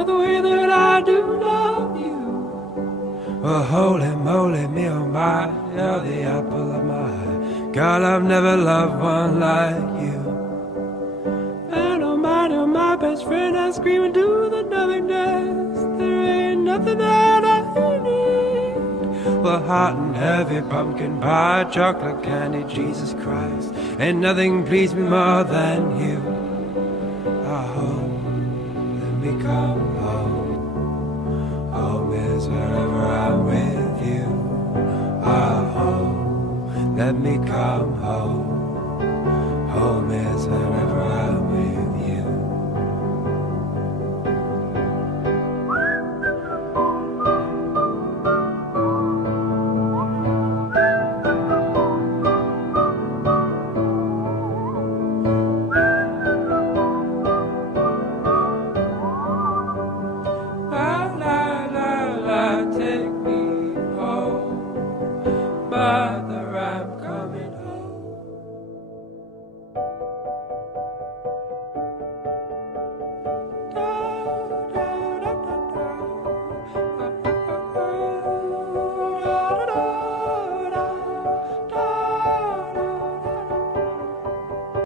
not the way that I do love you. Well, holy moly, me oh my, you're the apple of my eye. God, I've never loved one like you. And oh my best friend, I scream into the nothingness. There ain't nothing that I need. Well, hot and heavy pumpkin pie, chocolate candy, Jesus Christ, ain't nothing pleased me more than you. Oh, let me come home. Home is wherever I'm with you. Oh, let me come home.